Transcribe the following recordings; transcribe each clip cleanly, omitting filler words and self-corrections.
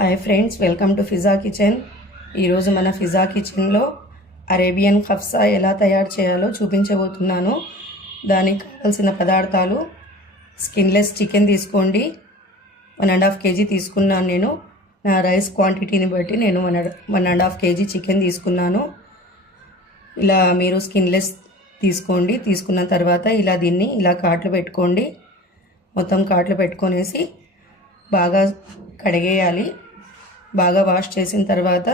Hi friends, welcome to Fiza kitchen. ఈరోజు మన ఫిజా కిచెన్లో అరేబియన్ కఫ్సా ఎలా తయారు చేయాలో చూపించబోతున్నాను. దానికి కావాల్సిన పదార్థాలు: స్కిన్లెస్ చికెన్ తీసుకోండి. 1.5 kg తీసుకున్నాను నేను. నా రైస్ క్వాంటిటీని బట్టి నేను 1.5 kg చికెన్ తీసుకున్నాను. ఇలా మీరు స్కిన్లెస్ తీసుకోండి. తీసుకున్న తర్వాత దీన్ని ఇలా కాట్లు పెట్టుకోండి. మొత్తం కాట్లు పెట్టుకొనేసి బాగా కడిగేయాలి. బాగా వాష్ చేసిన తర్వాత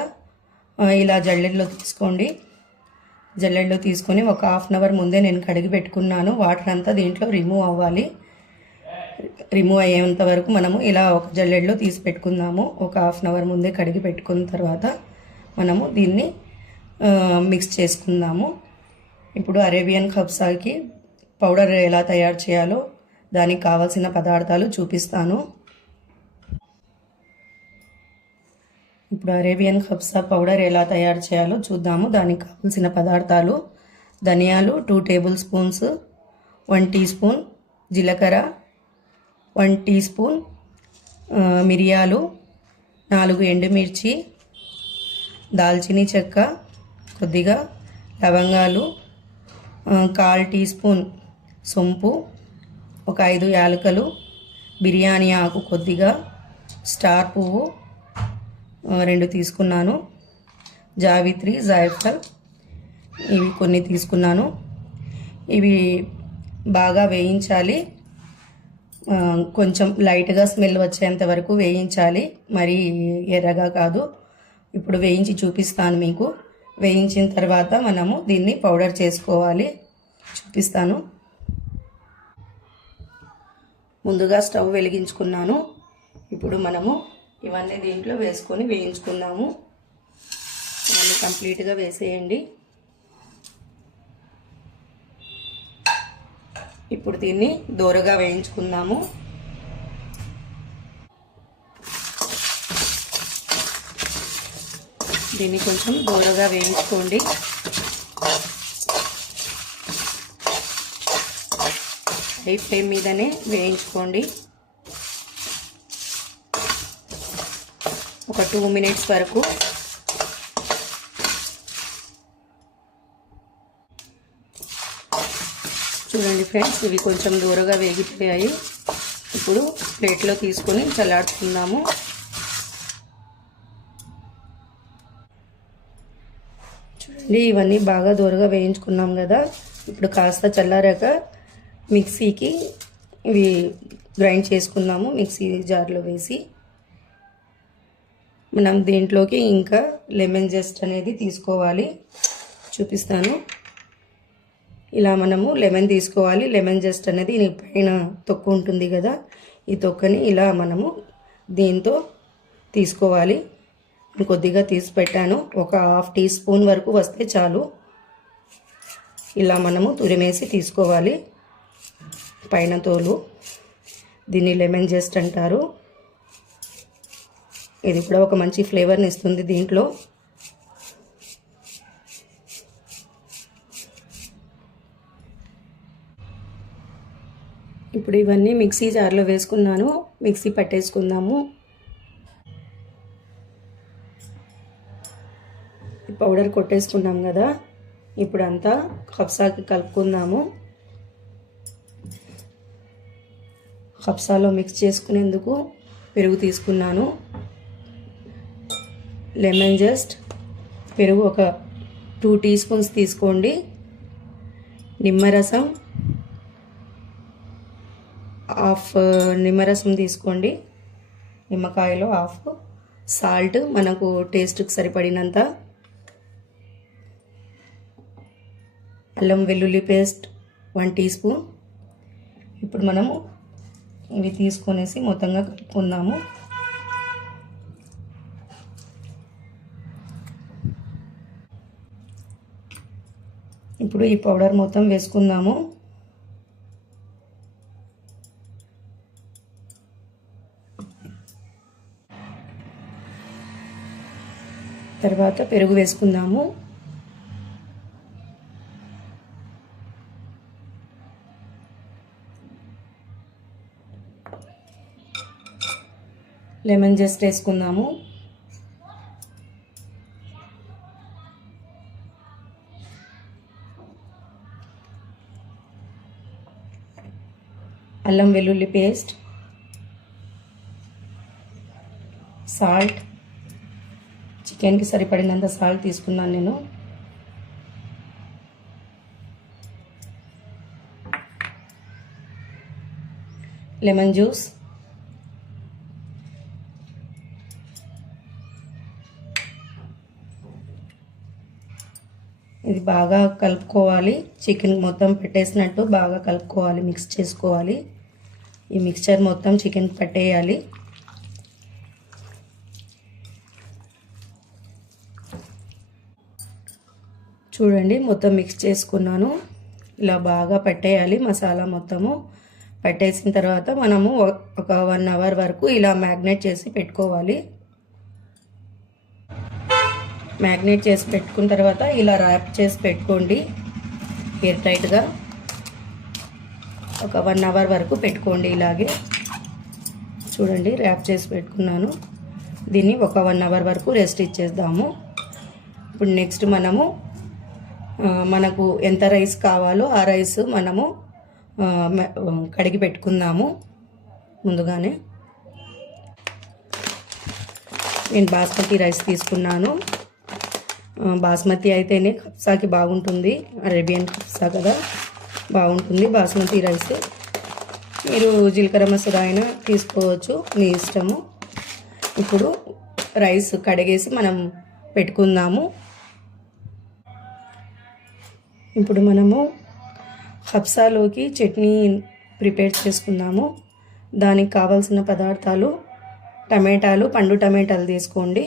ఇలా జల్లెడలో తీసుకోండి. జల్లెడలో తీసుకొని ఒక హాఫ్ అన్ అవర్ ముందే నేను కడిగి పెట్టుకున్నాను. వాటర్ అంతా దీంట్లో రిమూవ్ అవ్వాలి. రిమూవ్ అయ్యేంత వరకు మనము ఇలా ఒక జల్లెడలో తీసి పెట్టుకుందాము. ఒక హాఫ్ అన్ అవర్ ముందే కడిగి పెట్టుకున్న తర్వాత మనము దీన్ని మిక్స్ చేసుకుందాము. ఇప్పుడు అరేబియన్ కబ్సాకి పౌడర్ ఎలా తయారు చేయాలో దానికి కావాల్సిన పదార్థాలు చూపిస్తాను. ఇప్పుడు అరేబియన్ కబ్సా పౌడర్ ఎలా తయారు చేయాలో చూద్దాము. దానికి కావాల్సిన పదార్థాలు: ధనియాలు 2 టేబుల్ స్పూన్స్, 1 టీ స్పూన్ జీలకర్ర, 1 టీ స్పూన్ మిరియాలు, 4 ఎండుమిర్చి, దాల్చినీ చెక్క, కొద్దిగా లవంగాలు, 1/4 టీ స్పూన్ సొంపు, ఒక 5 యాలకులు, బిర్యానీ ఆకు కొద్దిగా, స్టార్ పువ్వు 2 తీసుకున్నాను, జావిత్రి, జాయఫల్ ఇవి కొన్ని తీసుకున్నాను. ఇవి బాగా వేయించాలి. కొంచెం లైట్గా స్మెల్ వచ్చేంత వరకు వేయించాలి, మరి ఎర్రగా కాదు. ఇప్పుడు వేయించి చూపిస్తాను మీకు. వేయించిన తర్వాత మనము దీన్ని పౌడర్ చేసుకోవాలి. చూపిస్తాను. ముందుగా స్టవ్ వెలిగించుకున్నాను. ఇప్పుడు మనము ఇవన్నీ దీంట్లో వేసుకొని వేయించుకుందాము. ఇవన్నీ కంప్లీట్గా వేసేయండి. ఇప్పుడు దీన్ని దోరగా వేయించుకుందాము. దీన్ని కొంచెం దోరగా వేయించుకోండి. హై ఫ్లేమ్ మీదనే వేయించుకోండి. ఒక 2 మినిట్స్ వరకు. చూడండి ఫ్రెండ్స్, ఇవి కొంచెం దూరగా వేగిపోయాయి. ఇప్పుడు ప్లేట్లో తీసుకొని చల్లార్చుకుందాము. చూడండి, ఇవన్నీ బాగా దూరగా వేయించుకున్నాం కదా. ఇప్పుడు కాస్త చల్లారాక మిక్సీకి ఇవి గ్రైండ్ చేసుకుందాము. మిక్సీ జార్లో వేసి మనం దీంట్లోకి ఇంకా లెమన్ జెస్ట్ అనేది తీసుకోవాలి. చూపిస్తాను. ఇలా మనము లెమన్ తీసుకోవాలి. లెమన్ జెస్ట్ అనేది పైన తొక్కు ఉంటుంది కదా, ఈ తొక్కని ఇలా మనము దీంతో తీసుకోవాలి. కొద్దిగా తీసి పెట్టాను. ఒక 1/2 టీ స్పూన్ వరకు వస్తే చాలు. ఇలా మనము తురిమేసి తీసుకోవాలి పైన తోలు. దీన్ని లెమన్ జెస్ట్ అంటారు. ఇది కూడా ఒక మంచి ఫ్లేవర్ని ఇస్తుంది దీంట్లో. ఇప్పుడు ఇవన్నీ మిక్సీ జార్లో వేసుకున్నాను. మిక్సీ పట్టేసుకుందాము. పౌడర్ కొట్టేసుకున్నాం కదా. ఇప్పుడు అంతా కబ్సాకి కలుపుకుందాము. కబ్సాలో మిక్స్ చేసుకునేందుకు పెరుగు తీసుకున్నాను. లెమన్ జెస్ట్, పెరుగు ఒక 2 టీ స్పూన్స్ తీసుకోండి. నిమ్మరసం హాఫ్ నిమ్మరసం తీసుకోండి. నిమ్మకాయలో హాఫ్. సాల్ట్ మనకు టేస్ట్కి సరిపడినంత. అల్లం వెల్లుల్లి పేస్ట్ 1 టీ స్పూన్. ఇప్పుడు మనము ఇవి తీసుకొనేసి మొత్తంగా కలుపుకుందాము. ఇప్పుడు ఈ పౌడర్ మొత్తం వేసుకుందాము. తర్వాత పెరుగు వేసుకుందాము. లెమన్ జస్ట్ వేసుకుందాము. అల్లం వెల్లుల్లి పేస్ట్, సాల్ట్, చికెన్కి సరిపడినంత సాల్ట్ తీసుకున్నాను నేను. లెమన్ జ్యూస్, ఇది బాగా కలుపుకోవాలి. చికెన్ మొత్తం పెట్టేసినట్టు బాగా కలుపుకోవాలి, మిక్స్ చేసుకోవాలి. ఈ మిక్స్చర్ మొత్తం చికెన్ పట్టేయాలి. చూడండి మొత్తం మిక్స్ చేసుకున్నాను. ఇలా బాగా పట్టేయాలి మసాలా మొత్తము. పట్టేసిన తర్వాత మనము ఒక 1 అవర్ వరకు ఇలా మ్యాగ్నేట్ చేసి పెట్టుకోవాలి. మ్యాగ్నేట్ చేసి పెట్టుకున్న తర్వాత ఇలా ర్యాప్ చేసి పెట్టుకోండి ఎయిర్ టైట్గా. ఒక 1 అవర్ వరకు పెట్టుకోండి ఇలాగే. చూడండి ర్యాప్ చేసి పెట్టుకున్నాను. దీన్ని ఒక 1 అవర్ వరకు రెస్ట్ ఇచ్చేద్దాము. ఇప్పుడు నెక్స్ట్ మనకు ఎంత రైస్ కావాలో ఆ రైస్ మనము కడిగి పెట్టుకుందాము. ముందుగానే నేను బాస్మతి రైస్ తీసుకున్నాను. బాస్మతి అయితేనే కబ్సాకి బాగుంటుంది, అరేబియన్ కబ్సా కదా, బాగుంటుంది బాస్మతి రైస్. మీరు జీలకర్ర మసూర అయినా తీసుకోవచ్చు, మీ ఇష్టము. ఇప్పుడు రైస్ కడిగేసి మనం పెట్టుకుందాము. ఇప్పుడు మనము కబ్సాలోకి చట్నీ ప్రిపేర్ చేసుకుందాము. దానికి కావాల్సిన పదార్థాలు పండు టమాటాలు తీసుకోండి.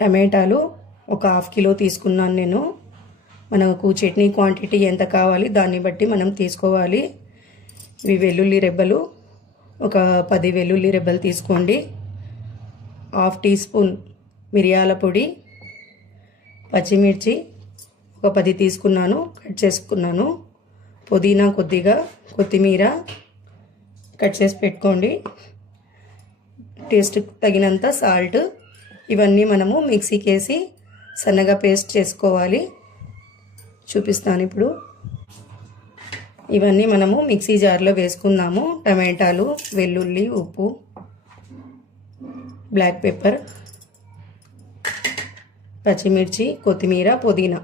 టమాటాలు ఒక 1/2 కిలో తీసుకున్నాను నేను. మనకు చట్నీ క్వాంటిటీ ఎంత కావాలి దాన్ని బట్టి మనం తీసుకోవాలి. ఇవి వెల్లుల్లి రెబ్బలు, ఒక 10 వెల్లుల్లి రెబ్బలు తీసుకోండి. 1/2 టీ స్పూన్ మిరియాల పొడి, పచ్చిమిర్చి ఒక 10 తీసుకున్నాను, కట్ చేసుకున్నాను. పుదీనా కొద్దిగా, కొత్తిమీర కట్ చేసి పెట్టుకోండి. టేస్ట్ తగినంత సాల్ట్. ఇవన్నీ మనము మిక్సీకి వేసి సన్నగా పేస్ట్ చేసుకోవాలి. చూపిస్తాను ఇప్పుడు. ఇవన్నీ మనము మిక్సీ జార్లో వేసుకుందాము. టమాటాలు, వెల్లుల్లి, ఉప్పు, బ్లాక్ పెప్పర్, పచ్చిమిర్చి, కొత్తిమీర, పుదీనా,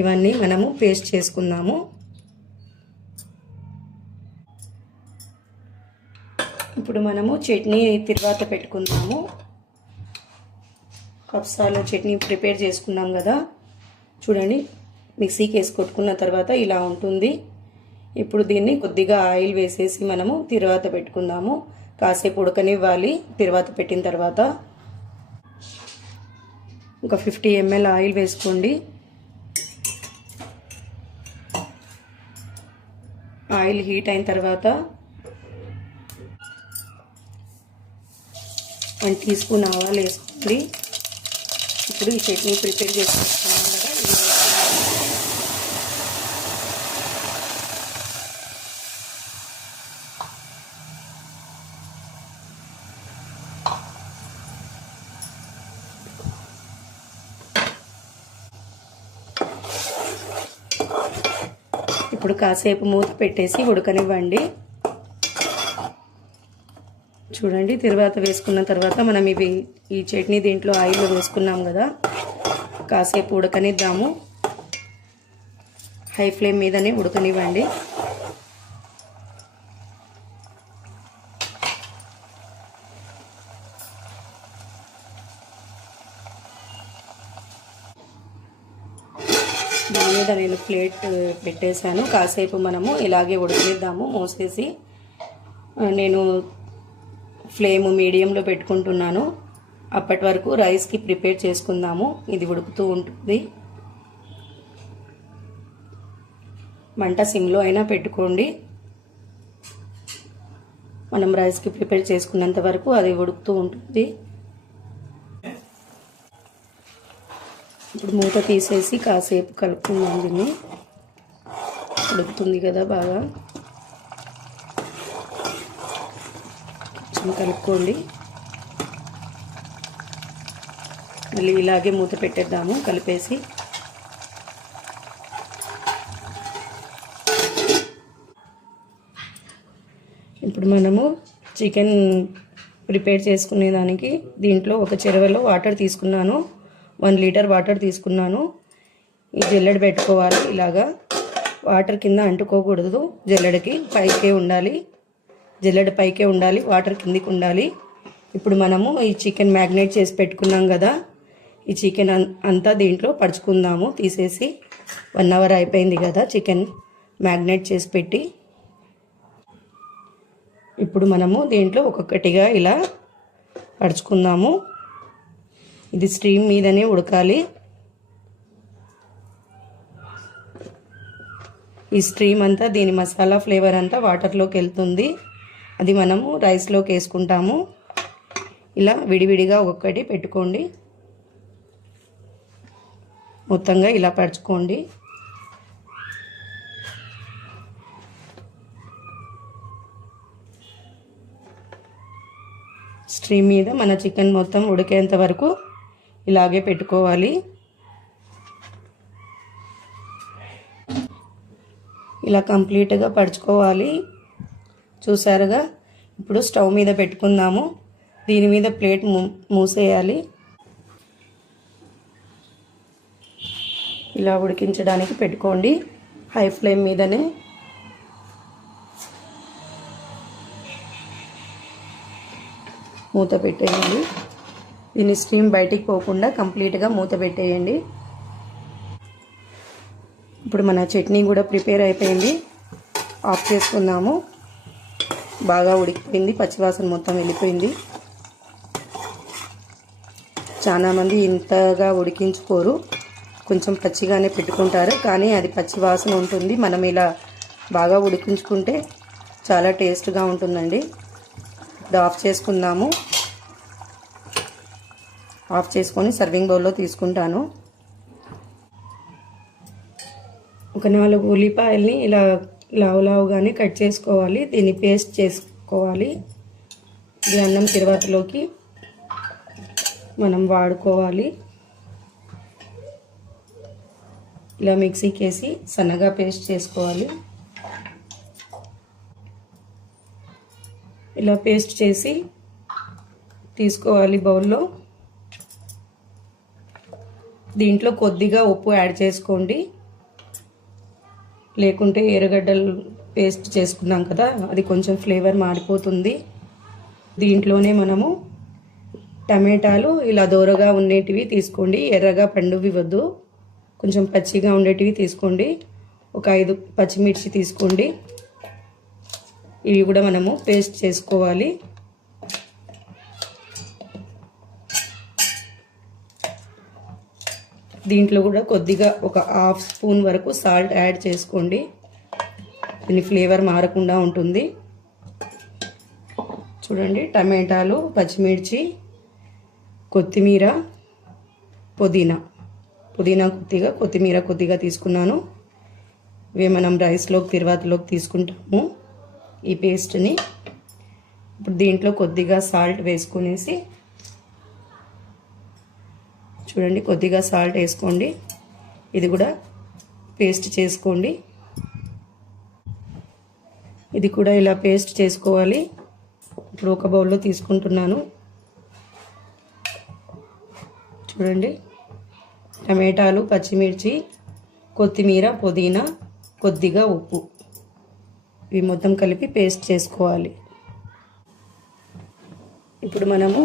ఇవన్నీ మనము పేస్ట్ చేసుకుందాము. ఇప్పుడు మనము చట్నీ తిరువాత పెట్టుకుందాము. కబ్సాలో చట్నీ ప్రిపేర్ చేసుకున్నాం కదా, చూడండి మిక్సీకి వేసి కొట్టుకున్న తర్వాత ఇలా ఉంటుంది. ఇప్పుడు దీన్ని కొద్దిగా ఆయిల్ వేసేసి మనము తిరువాత పెట్టుకుందాము. కాసేపు ఉడకనివ్వాలి. తిరువాత పెట్టిన తర్వాత ఒక 50 ml ఆయిల్ వేసుకోండి. ఆయిల్ హీట్ అయిన తర్వాత 1 టీ స్పూన్ ఆవాలు వేసుకోండి. ఇప్పుడు ఈ చట్నీ ప్రిపేర్ చేసుకుంటున్నాం కదా, ఇప్పుడు కాసేపు మూత పెట్టేసి ఉడకనివ్వండి. చూడండి తిరువాత వేసుకున్న తర్వాత మనం ఈ చట్నీ దీంట్లో ఆయిల్లో వేసుకున్నాం కదా, కాసేపు ఉడకనిద్దాము. హై ఫ్లేమ్ మీదనే ఉడకనివ్వండి. దీని మీద నేను ప్లేట్ పెట్టేశాను. కాసేపు మనము ఇలాగే ఉడకనిద్దాము మూసేసి. నేను ఫ్లేమ్ మీడియంలో పెట్టుకుంటున్నాను. అప్పటి వరకు రైస్కి ప్రిపేర్ చేసుకుందాము. ఇది ఉడుకుతూ ఉంటుంది. మంట సిమ్లో అయినా పెట్టుకోండి. మనం రైస్కి ప్రిపేర్ చేసుకున్నంత వరకు అది ఉడుకుతూ ఉంటుంది. ఇప్పుడు మూత తీసేసి కాసేపు కలుపుకుందాం. దీన్ని ఉడుకుతుంది కదా బాగా. కొంచెం కలుపుకోండి. మళ్ళీ ఇలాగే మూత పెట్టేద్దాము కలిపేసి. ఇప్పుడు మనము చికెన్ ప్రిపేర్ చేసుకునే దానికి దీంట్లో ఒక చెరవలో వాటర్ తీసుకున్నాను, 1 లీటర్ వాటర్ తీసుకున్నాను. ఈ జల్లెడ పెట్టుకోవాలి. ఇలాగా వాటర్ కింద అంటుకోకూడదు, జల్లెడకి పైకే ఉండాలి, జల్లెడ పైకే ఉండాలి, వాటర్ కిందికి ఉండాలి. ఇప్పుడు మనము ఈ చికెన్ మ్యాగ్నేట్ చేసి పెట్టుకున్నాం కదా, ఈ చికెన్ అంతా దీంట్లో పరుచుకుందాము. తీసేసి 1 అవర్ అయిపోయింది కదా చికెన్ మ్యాగ్నేట్ చేసి పెట్టి. ఇప్పుడు మనము దీంట్లో ఒక్కొక్కటిగా ఇలా పరుచుకుందాము. ఇది స్టీమ్ మీదనే ఉడకాలి. ఈ స్టీమ్ అంతా దీని మసాలా ఫ్లేవర్ అంతా వాటర్లోకి వెళ్తుంది. అది మనము రైస్లోకి వేసుకుంటాము. ఇలా విడివిడిగా ఒక్కొక్కటి పెట్టుకోండి. మొత్తంగా ఇలా పరుచుకోండి. స్ట్రీమ్ మీద మన చికెన్ మొత్తం ఉడికేంత వరకు ఇలాగే పెట్టుకోవాలి. ఇలా కంప్లీట్గా పరుచుకోవాలి. చూసారుగా. ఇప్పుడు స్టవ్ మీద పెట్టుకుందాము. దీని మీద ప్లేట్ మూసేయాలి. ఇలా ఉడికించడానికి పెట్టుకోండి హై ఫ్లేమ్ మీదనే. మూత పెట్టేయండి. దీని స్టీమ్ బయటికి పోకుండా కంప్లీట్గా మూత పెట్టేయండి. ఇప్పుడు మన చట్నీ కూడా ప్రిపేర్ అయిపోయింది. ఆఫ్ చేసుకుందాము. బాగా ఉడికిపోయింది, పచ్చివాసన మొత్తం వెళ్ళిపోయింది. చాలామంది ఇంతగా ఉడికించుకోరు, కొంచెం పచ్చిగానే పెట్టుకుంటారు, కానీ అది పచ్చి వాసన ఉంటుంది. మనం ఇలా బాగా ఉడికించుకుంటే చాలా టేస్ట్గా ఉంటుందండి. ఇప్పుడు ఆఫ్ చేసుకుందాము. ఆఫ్ చేసుకొని సర్వింగ్ బౌల్లో తీసుకుంటాను. ఒక 4 ఉల్లిపాయల్ని ఇలా లావుగానే కట్ చేసుకోవాలి. దీన్ని పేస్ట్ చేసుకోవాలి. ఇది అన్నం తిరువాతలోకి మనం వాడుకోవాలి. ఇలా మిక్సీకి వేసి సన్నగా పేస్ట్ చేసుకోవాలి. ఇలా పేస్ట్ చేసి తీసుకోవాలి బౌల్లో. దీంట్లో కొద్దిగా ఉప్పు యాడ్ చేసుకోండి, లేకుంటే ఎర్రగడ్డలు పేస్ట్ చేసుకున్నాం కదా, అది కొంచెం ఫ్లేవర్ మారిపోతుంది. దీంట్లోనే మనము టమాటాలు ఇలా దోరగా ఉండేటివి తీసుకోండి, ఎర్రగా పండువి వద్దు, కొంచెం పచ్చిగా ఉండేటివి తీసుకోండి. ఒక 5 పచ్చిమిర్చి తీసుకోండి. ఇవి కూడా మనము పేస్ట్ చేసుకోవాలి. దీంట్లో కూడా కొద్దిగా ఒక 1/2 స్పూన్ వరకు సాల్ట్ యాడ్ చేసుకోండి. దీని ఫ్లేవర్ మారకుండా ఉంటుంది. చూడండి, టమాటాలు, పచ్చిమిర్చి, కొత్తిమీర, పుదీనా కొద్దిగా, కొత్తిమీర కొద్దిగా తీసుకున్నాను. ఇవి మనం రైస్లోకి తిరువాతలోకి తీసుకుంటాము ఈ పేస్ట్ని. ఇప్పుడు దీంట్లో కొద్దిగా సాల్ట్ వేసుకునేసి, చూడండి కొద్దిగా సాల్ట్ వేసుకోండి. ఇది కూడా పేస్ట్ చేసుకోండి. ఇది కూడా ఇలా పేస్ట్ చేసుకోవాలి. ఇప్పుడు ఒక బౌల్లో తీసుకుంటున్నాను. చూడండి, టమాటాలు, పచ్చిమిర్చి, కొత్తిమీర, పుదీనా, కొద్దిగా ఉప్పు, ఇవి మొత్తం కలిపి పేస్ట్ చేసుకోవాలి. ఇప్పుడు మనము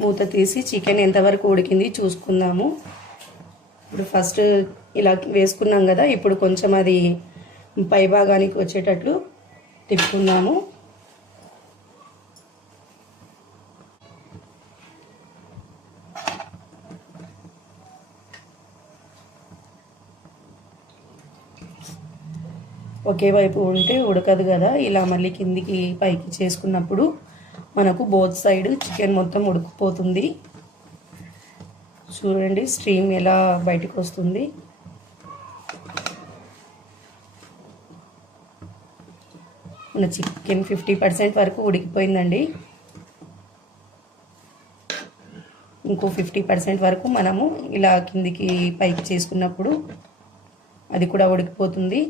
మూత తీసి చికెన్ ఎంతవరకు ఉడికింది చూసుకుందాము. ఇప్పుడు ఫస్ట్ ఇలా వేసుకున్నాం కదా, ఇప్పుడు కొంచెం అది పై భాగానికి వచ్చేటట్లు తిప్పుకుందాము. ఒకే వైపు ఉంటే ఉడకదు కదా, ఇలా మళ్ళీ కిందికి పైకి చేసుకున్నప్పుడు మనకు బోత్ సైడ్ చికెన్ మొత్తం ఉడికిపోతుంది. చూడండి స్టీమ్ ఎలా బయటకు వస్తుంది. మన చికెన్ 50% వరకు ఉడికిపోయిందండి. ఇంకో 50% వరకు మనము ఇలా కిందికి పైకి చేసుకున్నప్పుడు అది కూడా ఉడికిపోతుంది.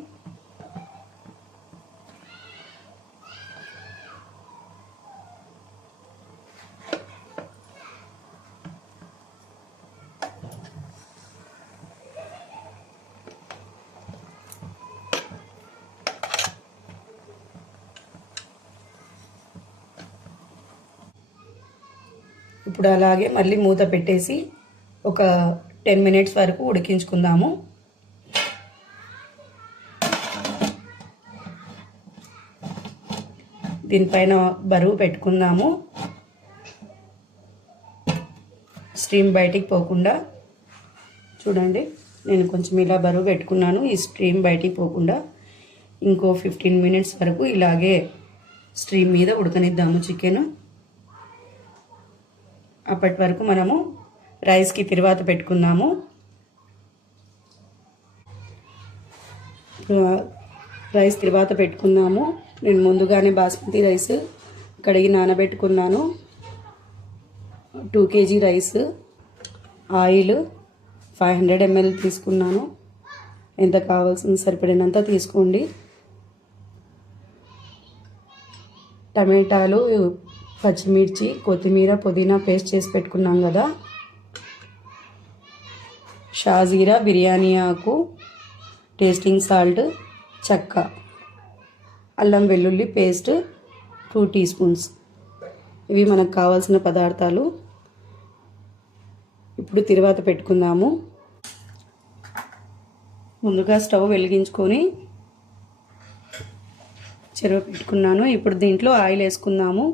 ఇప్పుడు అలాగే మళ్ళీ మూత పెట్టేసి ఒక 10 మినిట్స్ వరకు ఉడికించుకుందాము. దీనిపైన బరువు పెట్టుకుందాము, స్టీమ్ బయటికి పోకుండా. చూడండి, నేను కొంచెం ఇలా బరువు పెట్టుకున్నాను, ఈ స్టీమ్ బయటికి పోకుండా. ఇంకో 15 మినిట్స్ వరకు ఇలాగే స్టీమ్ మీద ఉడకనిద్దాము చికెన్. అప్పటి వరకు మనము రైస్కి తిరువాత పెట్టుకుందాము. రైస్ తిరువాత పెట్టుకుందాము. నేను ముందుగానే బాస్మతి రైస్ కడిగి నానబెట్టుకున్నాను. 2 kg రైస్, ఆయిల్ 500 ml తీసుకున్నాను. ఎంత కావాల్సింది సరిపడినంత తీసుకోండి. టమాటాలు, పచ్చిమిర్చి, కొత్తిమీర, పుదీనా పేస్ట్ చేసి పెట్టుకున్నాం కదా. షాజీరా, బిర్యానీ ఆకు, టేస్టింగ్ సాల్ట్, చెక్క, అల్లం వెల్లుల్లి పేస్ట్ 2 teaspoons. ఇవి మనకు కావాల్సిన పదార్థాలు. ఇప్పుడు తిరువాత పెట్టుకుందాము. ముందుగా స్టవ్ వెలిగించుకొని చెరువు పెట్టుకున్నాను. ఇప్పుడు దీంట్లో ఆయిల్ వేసుకుందాము.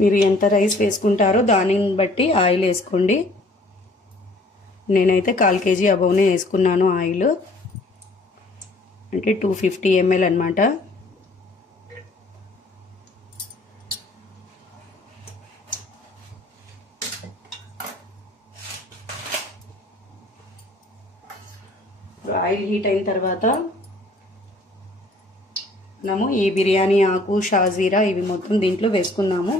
మీరు ఎంత రైస్ వేసుకుంటారో దానిని బట్టి ఆయిల్ వేసుకోండి. నేనైతే 1/4 kg అబౌనే వేసుకున్నాను ఆయిల్, అంటే 250 ml అన్నమాట. ఆయిల్ హీట్ అయిన తర్వాత మనము ఈ బిర్యానీ ఆకు, షాజీరా ఇవి మొత్తం దీంట్లో వేసుకున్నాము.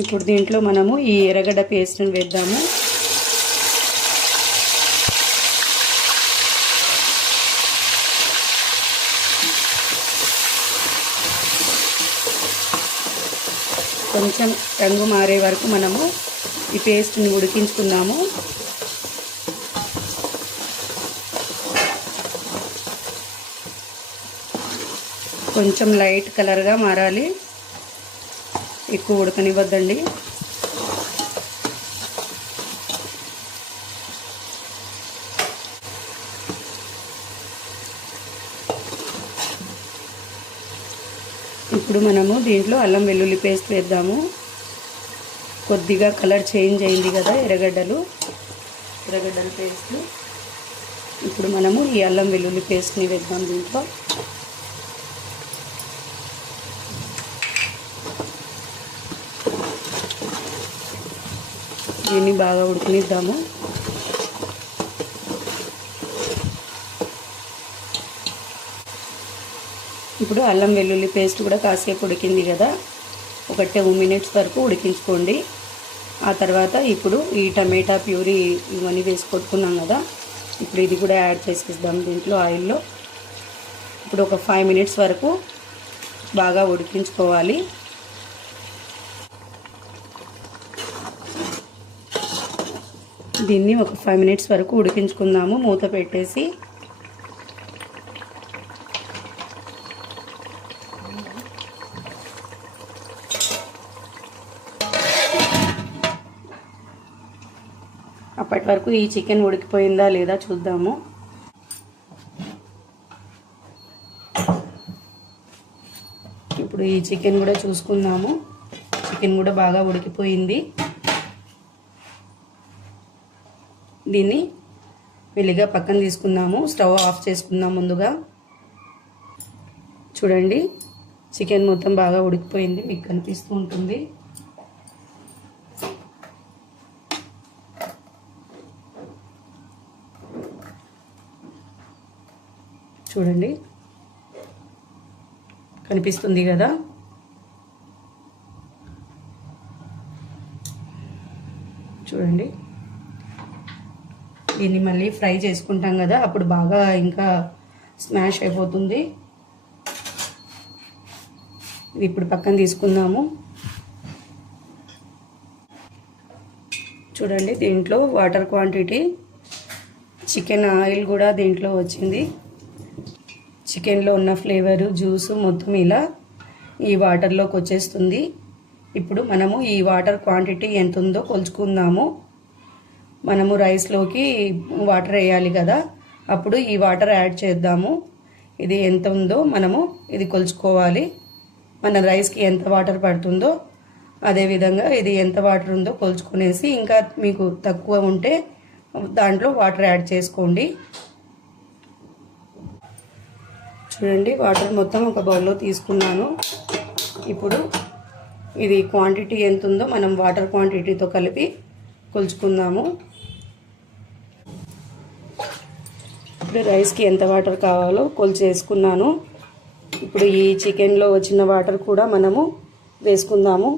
ఇప్పుడు దీంట్లో మనము ఈ ఎర్రగడ్డ పేస్ట్ని వేద్దాము. కొంచెం రంగు మారే వరకు మనము ఈ పేస్ట్ని ఉడికించుకుందాము. కొంచెం లైట్ కలర్గా మారాలి, ఎక్కువ ఉడకనివ్వద్దండి. ఇప్పుడు మనము దీంట్లో అల్లం వెల్లుల్లి పేస్ట్ వేద్దాము. కొద్దిగా కలర్ చేంజ్ అయింది కదా ఎర్రగడ్డల పేస్ట్. ఇప్పుడు మనము ఈ అల్లం వెల్లుల్లి పేస్ట్ని వేద్దాం దీంట్లో. దీన్ని బాగా ఉడకనిద్దాము. ఇప్పుడు అల్లం వెల్లుల్లి పేస్ట్ కూడా కాసేపు ఉడికింది కదా, ఒక 2 మినిట్స్ వరకు ఉడికించుకోండి. ఆ తర్వాత ఇప్పుడు ఈ టమాటా ప్యూరీ ఇవన్నీ వేసి కొట్టుకున్నాం కదా, ఇప్పుడు ఇది కూడా యాడ్ చేసేద్దాం దీంట్లో ఆయిల్లో. ఇప్పుడు ఒక 5 మినిట్స్ వరకు బాగా ఉడికించుకోవాలి. దీన్ని ఒక 5 మినిట్స్ వరకు ఉడికించుకుందాము మూత పెట్టేసి. అప్పటి వరకు ఈ చికెన్ ఉడికిపోయిందా లేదా చూద్దాము. ఇప్పుడు ఈ చికెన్ కూడా చూసుకుందాము. చికెన్ కూడా బాగా ఉడికిపోయింది. దీన్ని మెల్లిగా పక్కన తీసుకుందాము. స్టవ్ ఆఫ్ చేసుకుందాం ముందుగా. చూడండి, చికెన్ మొత్తం బాగా ఉడికిపోయింది, మీకు కనిపిస్తూ ఉంటుంది. చూడండి, కనిపిస్తుంది కదా. చూడండి, దీన్ని మళ్ళీ ఫ్రై చేసుకుంటాం కదా, అప్పుడు బాగా ఇంకా స్మాష్ అయిపోతుంది. ఇది ఇప్పుడు పక్కన తీసుకుందాము. చూడండి, దీంట్లో వాటర్ క్వాంటిటీ, చికెన్ ఆయిల్ కూడా దీంట్లో వచ్చింది. చికెన్లో ఉన్న ఫ్లేవరు, జ్యూసు మొత్తం ఇలా ఈ వాటర్లోకి వచ్చేస్తుంది. ఇప్పుడు మనము ఈ వాటర్ క్వాంటిటీ ఎంత ఉందో కొలుచుకుందాము. మనము రైస్లోకి వాటర్ వేయాలి కదా, అప్పుడు ఈ వాటర్ యాడ్ చేద్దాము. ఇది ఎంత ఉందో మనము ఇది కొలుచుకోవాలి. మన రైస్కి ఎంత వాటర్ పడుతుందో అదేవిధంగా ఇది ఎంత వాటర్ ఉందో కొలుచుకునేసి, ఇంకా మీకు తక్కువ ఉంటే దాంట్లో వాటర్ యాడ్ చేసుకోండి. చూడండి, వాటర్ మొత్తం ఒక బౌల్లో తీసుకున్నాను. ఇప్పుడు ఇది క్వాంటిటీ ఎంత ఉందో మనం వాటర్ క్వాంటిటీతో కలిపి కొలుచుకుందాము. ఇప్పుడు రైస్కి ఎంత వాటర్ కావాలో కొలిచేసుకున్నాను. ఇప్పుడు ఈ చికెన్లో వచ్చిన వాటర్ కూడా మనము వేసుకుందాము.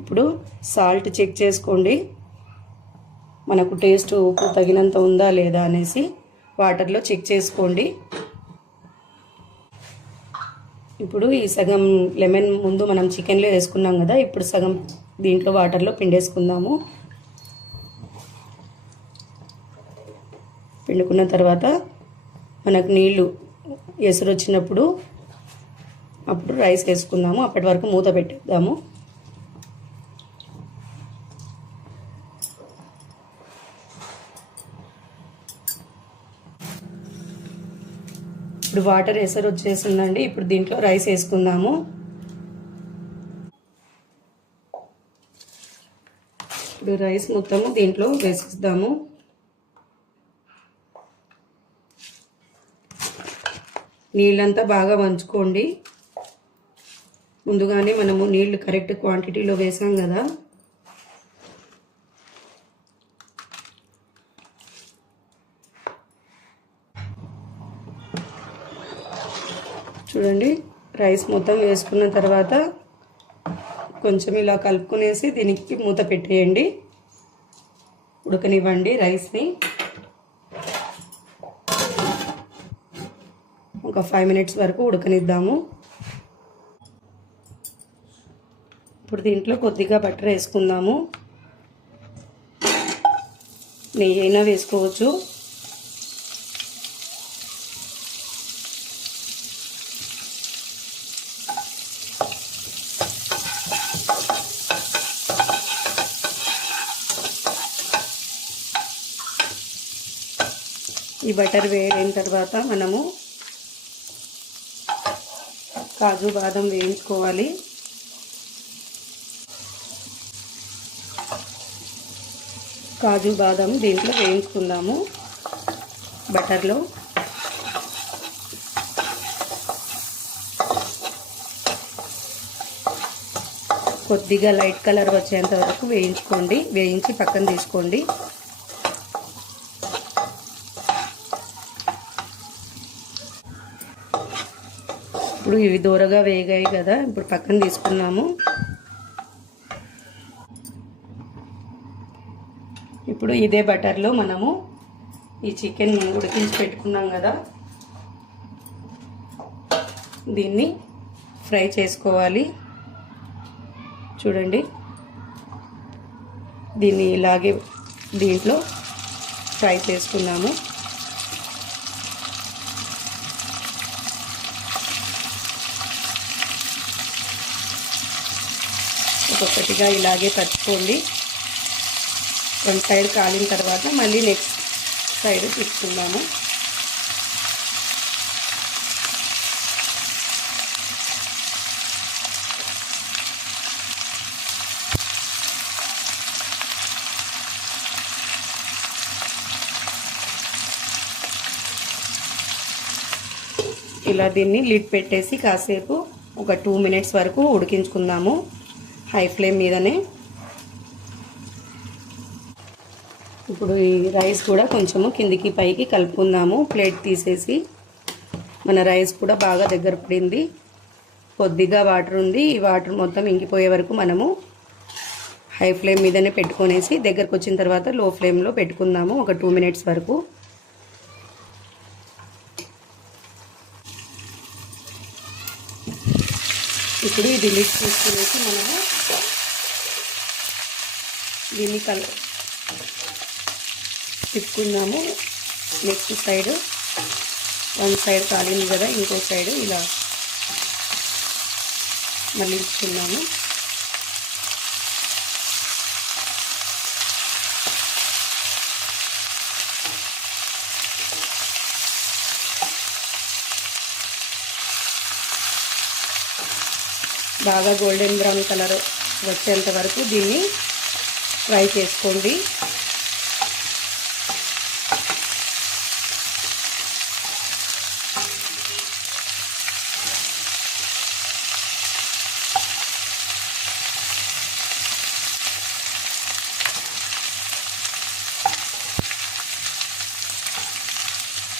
ఇప్పుడు సాల్ట్ చెక్ చేసుకోండి, మనకు టేస్ట్ ఉప్పు తగినంత ఉందా లేదా అనేసి వాటర్లో చెక్ చేసుకోండి. ఇప్పుడు ఈ సగం లెమన్ ముందు మనం చికెన్లో వేసుకున్నాం కదా, ఇప్పుడు సగం దీంట్లో వాటర్లో పిండేసుకుందాము. పిండుకున్న తర్వాత మనకు నీళ్ళు ఎసురు వచ్చినప్పుడు అప్పుడు రైస్ వేసుకుందాము. అప్పటి వరకు మూత పెట్టేద్దాము. ఇప్పుడు వాటర్ ఎసరు వచ్చేసిందండి. ఇప్పుడు దీంట్లో రైస్ వేసుకుందాము. ఇప్పుడు రైస్ మొత్తము దీంట్లో వేసేద్దాము. నీళ్ళంతా బాగా వంచుకోండి. ముందుగానే మనము నీళ్లు కరెక్ట్ క్వాంటిటీలో వేసాం కదా. చూడండి, రైస్ మొత్తం వేసుకున్న తర్వాత కొంచెం ఇలా కలుపుకునేసి దీనికి మూత పెట్టేయండి. ఉడకనివ్వండి రైస్ని. ఒక 5 మినిట్స్ వరకు ఉడకనిద్దాము. ఇప్పుడు దీంట్లో కొద్దిగా బటర్ వేసుకుందాము. నెయ్యి అయినా వేసుకోవచ్చు. ఈ బటర్ వేడైన తర్వాత మనము కాజు బాదం వేయించుకోవాలి. కాజు బాదం దీంట్లో వేయించుకుందాము బటర్లో. కొద్దిగా లైట్ కలర్ వచ్చేంత వరకు వేయించుకోండి. వేయించి పక్కన తీసుకోండి. ఇప్పుడు ఇవి దూరగా వేగాయి కదా, ఇప్పుడు పక్కన తీసుకున్నాము. ఇప్పుడు ఇదే బటర్లో మనము ఈ చికెన్ ఉడికించి పెట్టుకున్నాం కదా, దీన్ని ఫ్రై చేసుకోవాలి. చూడండి, దీన్ని ఇలాగే దీంట్లో ఫ్రై చేసుకున్నాము. ఒక్కొక్కటిగా ఇలాగే పట్టుకోండి. వన్ సైడ్ కాలిన తర్వాత మళ్ళీ నెక్స్ట్ సైడ్ తీసుకుందాము. ఇలా దీన్ని లిడ్ పెట్టేసి కాసేపు ఒక 2 మినిట్స్ వరకు ఉడికించుకుందాము హై ఫ్లేమ్ మీదనే. ఇప్పుడు ఈ రైస్ కూడా కొంచెము కిందికి పైకి కలుపుకుందాము. ప్లేట్ తీసేసి మన రైస్ కూడా బాగా దగ్గర పడింది. కొద్దిగా వాటర్ ఉంది. ఈ వాటర్ మొత్తం ఇంకిపోయే వరకు మనము హై ఫ్లేమ్ మీదనే పెట్టుకొనేసి దగ్గరకు వచ్చిన తర్వాత లో ఫ్లేమ్లో పెట్టుకుందాము ఒక 2 మినిట్స్ వరకు. ఇప్పుడు ఇది లిడ్ తీసుకునేసి మనము దీన్ని తిప్పుకుందాము. నెక్స్ట్ సైడ్ వన్ సైడ్ కాలింది కదా, ఇంకో సైడ్ ఇలా మళ్ళీ ఇచ్చుకున్నాము. బాగా గోల్డెన్ బ్రౌన్ కలర్ వచ్చేంత వరకు దీన్ని ఫ్రై చేసుకోండి.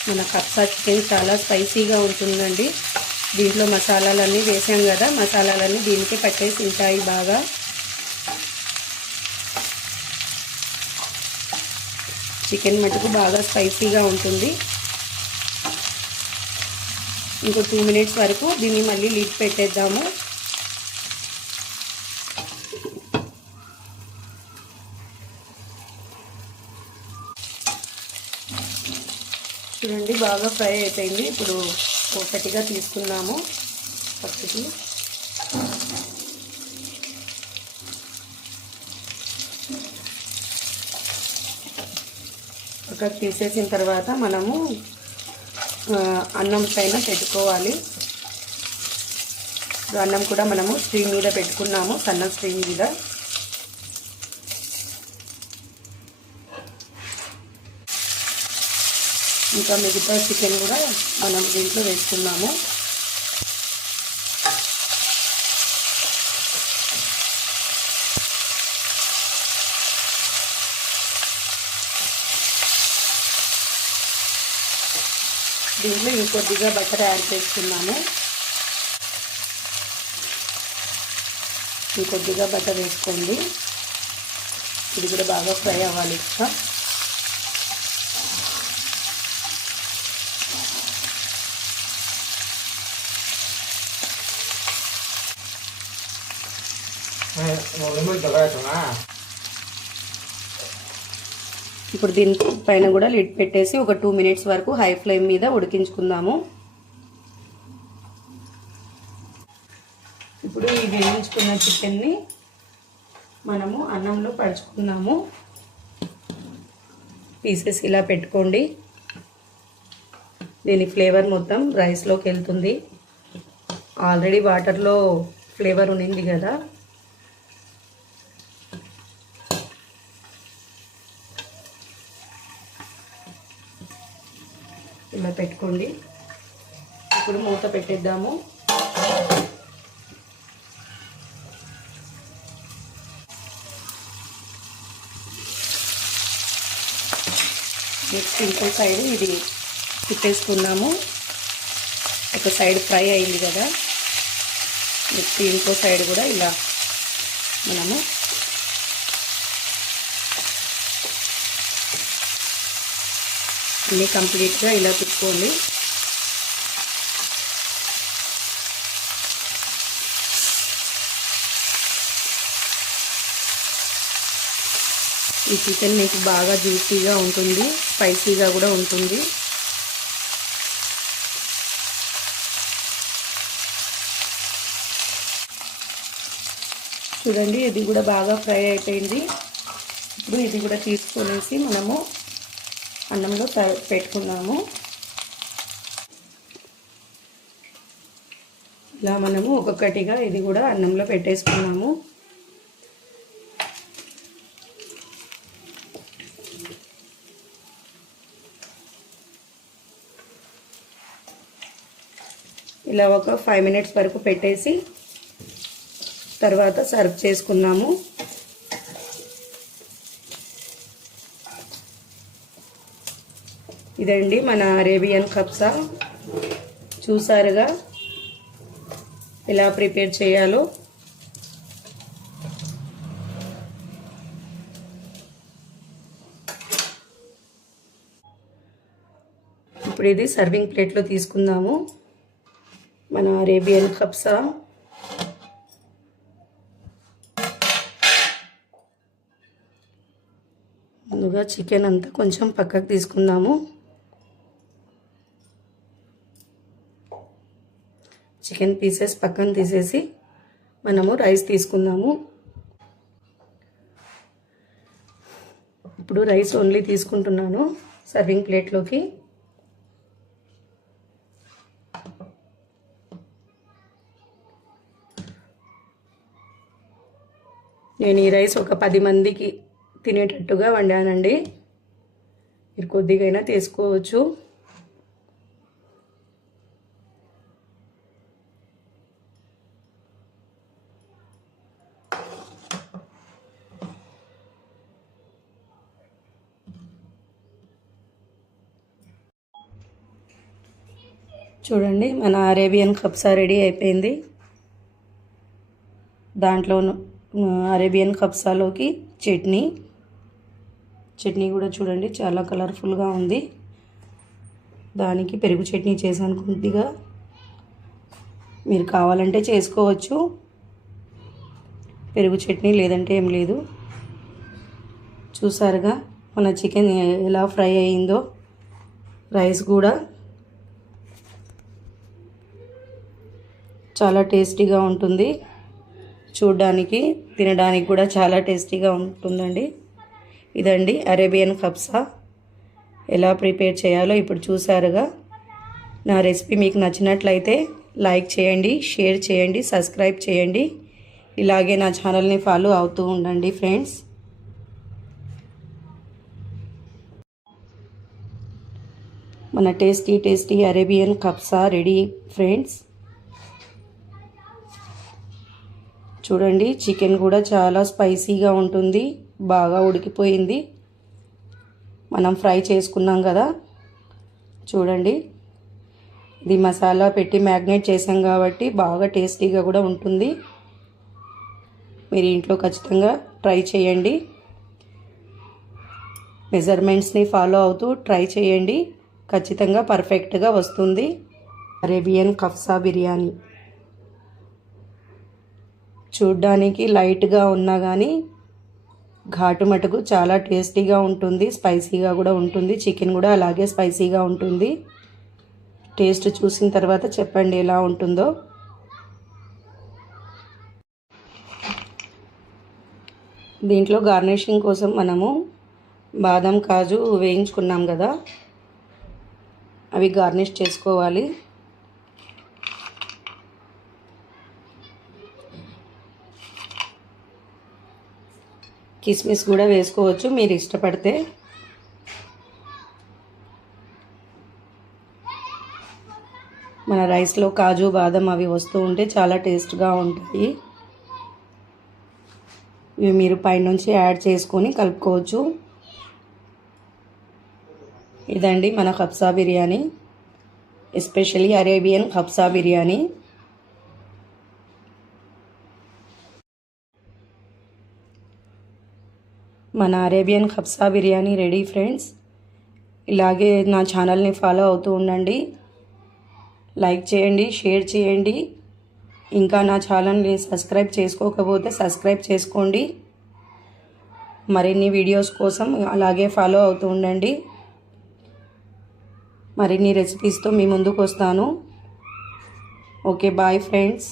మన కప్సా చికెన్ చాలా స్పైసీగా ఉంటుందండి. దీంట్లో మసాలాలన్నీ వేసాం కదా, మసాలాలన్నీ దీనికే పట్టేసి ఉంటాయి బాగా. చికెన్ మటుకు బాగా స్పైసీగా ఉంటుంది. ఇంకో 2 మినిట్స్ వరకు దీన్ని మళ్ళీ లిడ్ పెట్టేద్దాము. చూడండి బాగా ఫ్రై అయిపోయింది. ఇప్పుడు ఒకటిగా తీసుకున్నాము పక్కకి. పక్కకి తీసేసిన తర్వాత మనము అన్నం పైన పెట్టుకోవాలి. అన్నం కూడా మనము స్టీమ్ మీద పెట్టుకున్నాము, సన్న స్టీమ్ మీద. ఇంకా మిగతా చికెన్ కూడా మనం దీంట్లో వేసుకున్నాము. దీంట్లో ఇంకొద్దిగా బటర్ యాడ్ చేసుకున్నాము. ఇంకొద్దిగా బటర్ వేసుకోండి. ఇది కూడా బాగా ఫ్రై అవ్వాలి. ఇంకా ఇప్పుడు దీని పైన కూడా లిడ్ పెట్టేసి ఒక 2 మినిట్స్ వరకు హై ఫ్లేమ్ మీద ఉడికించుకుందాము. ఇప్పుడు ఈ వేయించుకున్న చికెన్ని మనము అన్నంలో పరుచుకుందాము. పీసెస్ ఇలా పెట్టుకోండి. దీని ఫ్లేవర్ మొత్తం రైస్లోకి వెళ్తుంది. ఆల్రెడీ వాటర్లో ఫ్లేవర్ ఉంది కదా. ఇలా పెట్టుకోండి. ఇప్పుడు మూత పెట్టేద్దాము. నెక్స్ట్ ఇంకో సైడ్ ఇది తిప్పేసుకున్నాము. ఒక సైడ్ ఫ్రై అయింది కదా, నెక్స్ట్ ఇంకో సైడ్ కూడా ఇలా మనము అన్నీ కంప్లీట్గా ఇలా తిప్పుకోండి. ఈ చికెన్ మీకు బాగా జ్యూసీగా ఉంటుంది, స్పైసీగా కూడా ఉంటుంది. చూడండి ఇది కూడా బాగా ఫ్రై అయిపోయింది. ఇప్పుడు ఇది కూడా తీసుకొనేసి మనము అన్నంలో పెట్టుకున్నాము. ఇలా మనము ఒక్కొక్కటిగా ఇది కూడా అన్నంలో పెట్టేసుకున్నాము. ఇలా ఒక 5 మినిట్స్ వరకు పెట్టేసి తర్వాత సర్వ్ చేసుకున్నాము. ఇదండి మన అరేబియన్ కబ్సా. చూసారుగా ఎలా ప్రిపేర్ చేయాలో. ఇప్పుడు ఇది సర్వింగ్ ప్లేట్లో తీసుకుందాము. మన అరేబియన్ కబ్సా ముందుగా చికెన్ అంతా కొంచెం పక్కకు తీసుకుందాము. చికెన్ పీసెస్ పక్కన తీసేసి మనము రైస్ తీసుకుందాము. ఇప్పుడు రైస్ ఓన్లీ తీసుకుంటున్నాను సర్వింగ్ ప్లేట్లోకి. నేను ఈ రైస్ ఒక 10 మందికి తినేటట్టుగా వండానండి. మీరు కొద్దిగైనా తీసుకోవచ్చు. చూడండి మన అరేబియన్ కబ్సా రెడీ అయిపోయింది. దాంట్లో అరేబియన్ కబ్సాలోకి చట్నీ కూడా చూడండి చాలా కలర్ఫుల్గా ఉంది. దానికి పెరుగు చట్నీ చేశాను కొద్దిగా. మీరు కావాలంటే చేసుకోవచ్చు పెరుగు చట్నీ, లేదంటే ఏం లేదు. చూసారుగా మన చికెన్ ఎలా ఫ్రై అయిందో. రైస్ కూడా చాలా టేస్టీగా ఉంటుంది. చూడడానికి తినడానికి కూడా చాలా టేస్టీగా ఉంటుందండి. ఇదండి అరేబియన్ కబ్సా. ఎలా ప్రిపేర్ చేయాలో ఇప్పుడు చూసారుగా. నా రెసిపీ మీకు నచ్చినట్లయితే లైక్ చేయండి, షేర్ చేయండి, సబ్స్క్రైబ్ చేయండి. ఇలాగే నా ఛానల్ని ఫాలో అవుతూ ఉండండి ఫ్రెండ్స్. మన టేస్టీ అరేబియన్ కబ్సా రెడీ ఫ్రెండ్స్. చూడండి చికెన్ కూడా చాలా స్పైసీగా ఉంటుంది, బాగా ఉడికిపోయింది. మనం ఫ్రై చేసుకున్నాం కదా. చూడండి ఇది మసాలా పెట్టి మ్యాగ్నేట్ చేసాం కాబట్టి బాగా టేస్టీగా కూడా ఉంటుంది. మీరు ఇంట్లో ఖచ్చితంగా ట్రై చేయండి. మెజర్మెంట్స్ని ఫాలో అవుతూ ట్రై చేయండి. ఖచ్చితంగా పర్ఫెక్ట్గా వస్తుంది. అరేబియన్ కబ్సా బిర్యానీ చూడ్డానికి లైట్గా ఉన్నా కానీ ఘాటు మటుకు చాలా టేస్టీగా ఉంటుంది, స్పైసీగా కూడా ఉంటుంది. చికెన్ కూడా అలాగే స్పైసీగా ఉంటుంది. టేస్ట్ చూసిన తర్వాత చెప్పండి ఎలా ఉంటుందో. దీంట్లో గార్నిషింగ్ కోసం మనము బాదం కాజు వేయించుకున్నాం కదా, అవి గార్నిష్ చేసుకోవాలి. కిస్మిస్ కూడా వేసుకోవచ్చు మీరు ఇష్టపడితే. మన రైస్లో కాజు బాదం అవి వస్తూ ఉంటే చాలా టేస్ట్గా ఉంటాయి. ఇవి మీరు పైనుంచి యాడ్ చేసుకొని కలుపుకోవచ్చు. ఇదండి మన కబ్సా బిర్యానీ, ఎస్పెషల్లీ అరేబియన్ కబ్సా బిర్యానీ. మన అరేబియన్ కబ్సా బిర్యానీ రెడీ ఫ్రెండ్స్. ఇలాగే నా ఛానల్ని ఫాలో అవుతూ ఉండండి. లైక్ చేయండి, షేర్ చేయండి. ఇంకా నా ఛానల్ని సబ్స్క్రైబ్ చేసుకోకపోతే సబ్స్క్రైబ్ చేసుకోండి. మరిన్ని వీడియోస్ కోసం అలాగే ఫాలో అవుతూ ఉండండి. మరిన్ని రెసిపీస్తో మీ ముందుకు వస్తాను. Okay bye friends.